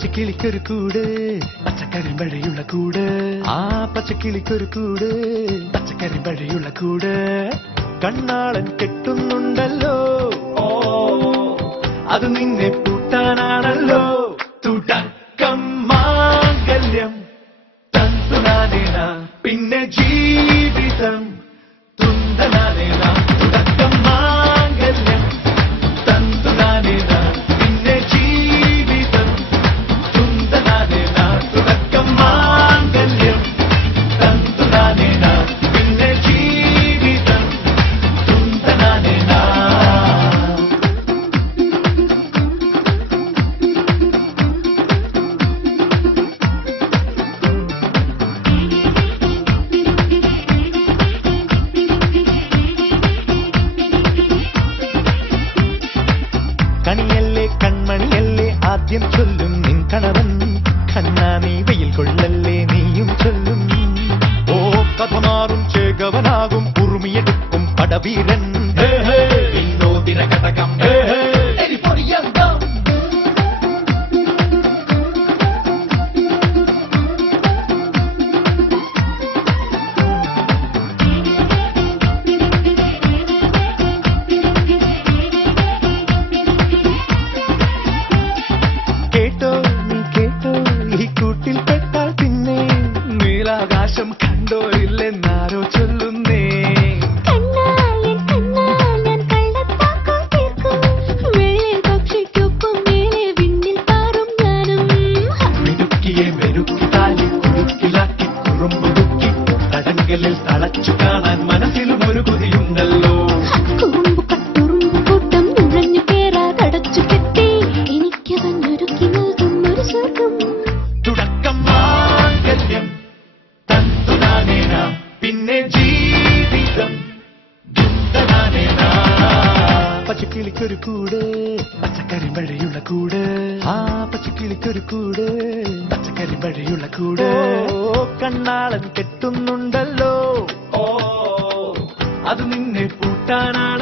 പച്ചക്കിളിക്കൊരു കൂട് പച്ചക്കരിമ്പഴയുള്ള കൂട് ആ പച്ചക്കിളിക്കൊരു കൂട് പച്ചക്കരിമ്പഴയുള്ള കൂട് കണ്ണാളൻ കെട്ടുന്നുണ്ടല്ലോ അത് നിന്നെ പൂട്ടാനാണല്ലോ തുടക്കം മാംഗല്യം തന്തുനാനേന പിന്നെ ജീവിതം തുന്തനാനേന തുടക്കം മാംഗല്യം തന്തുനാനേന പിന്നെ ജീവിതം തുന്തനാനേന തുടക്കം മാംഗല്യം തന്തുനാനേന പിന്നെ ജീവിതം തുന്തനാനേന. കണിയല്ലേ കൺമണിയല്ലേ ആദ്യം ചൊല്ലും നിൻ കണവൻ കണ്ണാ നീ വെയിൽ കൊള്ളല്ലേ നീയും ചൊല്ലും ഓ കഥ മാറും ചേകവനാകും ഉറുമിയെടുക്കും പടവീരൻ വിനോദിന കടകം നീലാകാശം കണ്ടോ ഇല്ലെന്നാരോ ചൊല്ലുന്നേ മിടുക്കിയെ മെരുക്കി താലി കുടുക്കിലാക്കി കുറുമ്പുതുക്കി തടങ്കലിൽ തളച്ചു കാണാൻ മനസ്സിലും ഒരു കൊതിയുണ്ടല്ലോ പിന്നെ ജീവിതം പച്ചക്കിളിക്കൊരു കൂട് പച്ചക്കരിമ്പഴയുള്ള കൂട് ആ പച്ചക്കിളിക്കൊരു കൂട് പച്ചക്കരിമ്പഴയുള്ള കൂട് കണ്ണാളൻ കെട്ടുന്നുണ്ടല്ലോ അത് നിന്നെ പൂട്ടാനാണ്